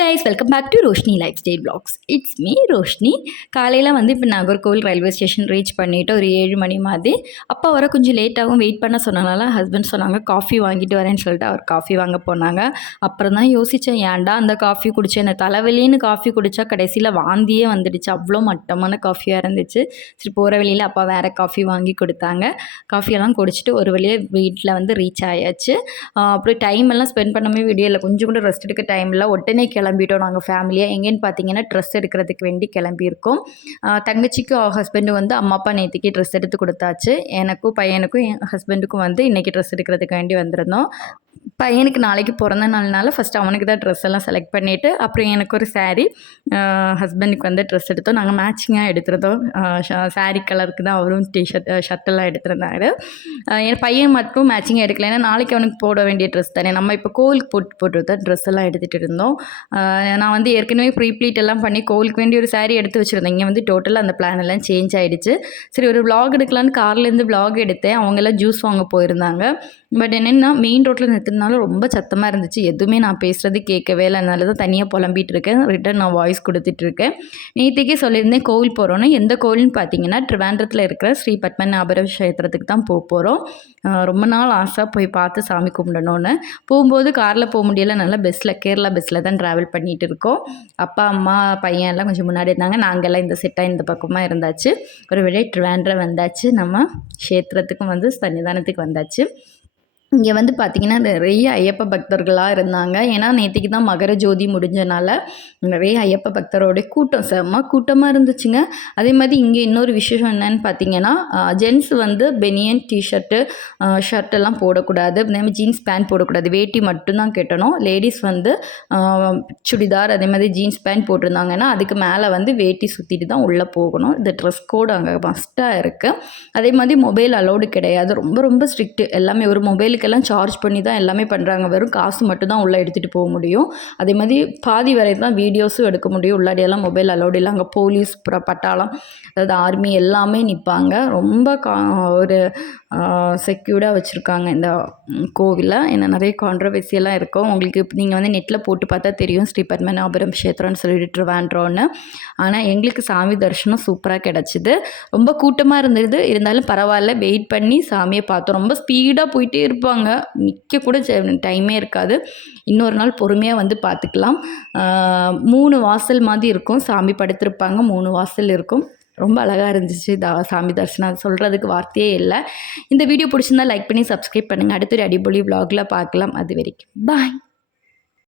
Guys, welcome back to Roshini lifestyle vlogs. It's me Roshini. காலையில் இப்போ Nagercoil railway station reach பண்ணிவிட்டு ஒரு 7 மணி மாதிரி அப்பா வர கொஞ்சம் லேட்டாகவும் வெயிட் பண்ண சொன்னனால ஹஸ்பண்ட் சொன்னாங்க காஃபி வாங்கிட்டு வரேன்னு சொல்லிட்டு அவர் காஃபி வாங்க போனாங்க. அப்புறம் தான் யோசித்தேன், ஏன்டா அந்த காஃபி குடித்தேன், இந்த தலைவலின்னு காஃபி குடித்தா கடைசியில் வாந்தியே வந்துடுச்சு. அவ்வளோ மட்டமான காஃபியாக இருந்துச்சு. சரி, போகிற வழியில் அப்பா வேறு காஃபி வாங்கி கொடுத்தாங்க. காஃபியெல்லாம் குடிச்சிட்டு ஒரு வழியாக வீட்டில் ரீச் ஆயாச்சு. அப்புறம் டைம் எல்லாம் ஸ்பெண்ட் பண்ணாமல் வீடியோ இல்லை, கொஞ்சம் கூட ரெஸ்ட் எடுக்க டைம் இல்லை. உடனே கிளம்பிட்டோம் நாங்கள் ஃபேமிலியாக. எங்கேன்னு பார்த்தீங்கன்னா ட்ரெஸ் எடுக்கிறதுக்கு வேண்டி கிளம்பியிருக்கோம். தங்கச்சிக்கும் ஹஸ்பண்டு அம்மா அப்பா நேற்றுக்கே ட்ரெஸ் எடுத்து கொடுத்தாச்சு. எனக்கும் பையனுக்கும் என் ஹஸ்பண்டுக்கும் இன்றைக்கி ட்ரெஸ் எடுக்கிறதுக்கு வேண்டி வந்திருந்தோம். பையனுக்கு நாளைக்கு பிறந்த நாள்னால ஃபஸ்ட்டு அவனுக்கு தான் ட்ரெஸ் எல்லாம் செலக்ட் பண்ணிவிட்டு அப்புறம் எனக்கு ஒரு சாரீ, ஹஸ்பண்டுக்கு ட்ரெஸ் எடுத்தோம். நாங்கள் மேட்சிங்காக எடுத்துருந்தோம். சாரீ கலருக்கு தான் அவரும் ஷர்ட்டெல்லாம் எடுத்துருந்தாரு. என் பையன் மட்டும் மேட்சிங்காக எடுக்கல, ஏன்னா நாளைக்கு அவனுக்கு போட வேண்டிய ட்ரெஸ் தானே. நம்ம இப்போ கோவிலுக்கு போட்டு தான் ட்ரெஸ் எல்லாம் எடுத்துகிட்டு இருந்தோம். நான் ஏற்கனவே ப்ளீட் எல்லாம் பண்ணி கோவிலுக்கு வேண்டி ஒரு சாரீ எடுத்து வச்சுருந்தேன். இங்கே டோட்டலாக அந்த பிளான் எல்லாம் சேஞ்ச் ஆகிடுச்சு. சரி, ஒரு விளாக் எடுக்கலான்னு கார்லேருந்து விளாக் எடுத்தேன். அவங்கெல்லாம் ஜூஸ் வாங்க போயிருந்தாங்க. பட் என்னென்னா மெயின் ரோட்டில் நிறுத்தினாலும் ரொம்ப சத்தமாக இருந்துச்சு. எதுவுமே நான் பேசுகிறது கேட்கவே இல்லை. அதனால தான் தனியாக புலம்பிகிட்டு இருக்கேன். ரிட்டன் நான் வாய்ஸ் கொடுத்துட்ருக்கேன். நேற்றுக்கே சொல்லியிருந்தேன் கோவில் போகிறோன்னு. எந்த கோவில்னு பார்த்தீங்கன்னா ட்ரிவாண்ட்ரத்தில் இருக்கிற ஸ்ரீ பத்மநாபர க்ஷேத்திரத்துக்கு தான் போகிறோம். ரொம்ப நாள் ஆசை போய் பார்த்து சாமி கும்பிடணுன்னு. போகும்போது காரில் போக முடியலை, நல்லா கேரளா பஸ்ஸில் தான் ட்ராவல் பண்ணிகிட்டு இருக்கோம். அப்பா அம்மா பையன் எல்லாம் கொஞ்சம் முன்னாடி இருந்தாங்க. நாங்கள்லாம் இந்த செட்டாக இந்த பக்கமாக இருந்தாச்சு. ஒரு வழியாக ட்ரிவாண்ட்ரம் வந்தாச்சு. நம்ம க்ஷேத்திரத்துக்கும் சன்னிதானத்துக்கு வந்தாச்சு. இங்கே பார்த்திங்கன்னா நிறைய ஐயப்ப பக்தர்களாக இருந்தாங்க. ஏன்னா நேற்றுக்கு தான் மகர ஜோதி முடிஞ்சனால நிறைய ஐயப்ப பக்தரோட கூட்டம் செம்ம கூட்டமாக இருந்துச்சுங்க. அதே மாதிரி இங்கே இன்னொரு விசேஷம் என்னன்னு பார்த்தீங்கன்னா, ஜென்ஸ் பெனியன் டிஷர்ட்டு ஷர்ட்டெல்லாம் போடக்கூடாது. அதே மாதிரி ஜீன்ஸ் பேண்ட் போடக்கூடாது, வேட்டி மட்டும்தான் கட்டணும். லேடிஸ் சுடிதார் அதே மாதிரி ஜீன்ஸ் பேண்ட் போட்டிருந்தாங்கன்னா அதுக்கு மேலே வேட்டி சுற்றிட்டு தான் உள்ளே போகணும். இந்த ட்ரெஸ் கோடு அங்கே மஸ்ட்டாக இருக்குது. அதே மாதிரி மொபைல் அலோடு கிடையாது. ரொம்ப ரொம்ப ஸ்ட்ரிக்ட்டு. எல்லாமே ஒரு மொபைலுக்கு சார்ஜ் பண்ணி தான் எல்லாமே பண்ணுறாங்க. வெறும் காசு மட்டும் தான் உள்ளே எடுத்துகிட்டு போக முடியும். அதே மாதிரி பாதி வரை தான் வீடியோஸும் எடுக்க முடியும். உள்ளாடியெல்லாம் மொபைல் அலோடு இல்லை. அங்கே போலீஸ் பட்டாளம், அதாவது ஆர்மி எல்லாமே நிற்பாங்க. ரொம்ப ஒரு செக்யூர்டாக வச்சுருக்காங்க இந்த கோவிலில். ஏன்னா நிறைய கான்ட்ரவர்சியெல்லாம் இருக்கும். உங்களுக்கு நீங்கள் நெட்டில் போட்டு பார்த்தா தெரியும், ஸ்ரீ பத்மநாபரம் க்ஷேத்திரம்னு சொல்லிட்டு ட்ரிவாண்ட்ரம்னு. ஆனால் எங்களுக்கு சாமி தரிசனம் சூப்பராக கிடச்சிது. ரொம்ப கூட்டமாக இருந்தது, இருந்தாலும் பரவாயில்ல, வெயிட் பண்ணி சாமியை பார்த்தோம். ரொம்ப ஸ்பீடாக போயிட்டே இருப்பாங்க, நிற்க கூட டைமே இருக்காது. இன்னொரு நாள் பொறுமையாக பார்த்துக்கலாம். 3 வாசல் மாதிரி இருக்கும், சாமி படுத்திருப்பாங்க. 3 வாசல் இருக்கும். ரொம்ப அழகாக இருந்துச்சு சாமி தரிசனம். அது சொல்கிறதுக்கு வார்த்தையே இல்லை. இந்த வீடியோ பிடிச்சிருந்தா லைக் பண்ணி சப்ஸ்கிரைப் பண்ணுங்கள். அடுத்த ஒரு அடிப்பொலி விலாகில் பார்க்கலாம். அது வரைக்கும் பாய்.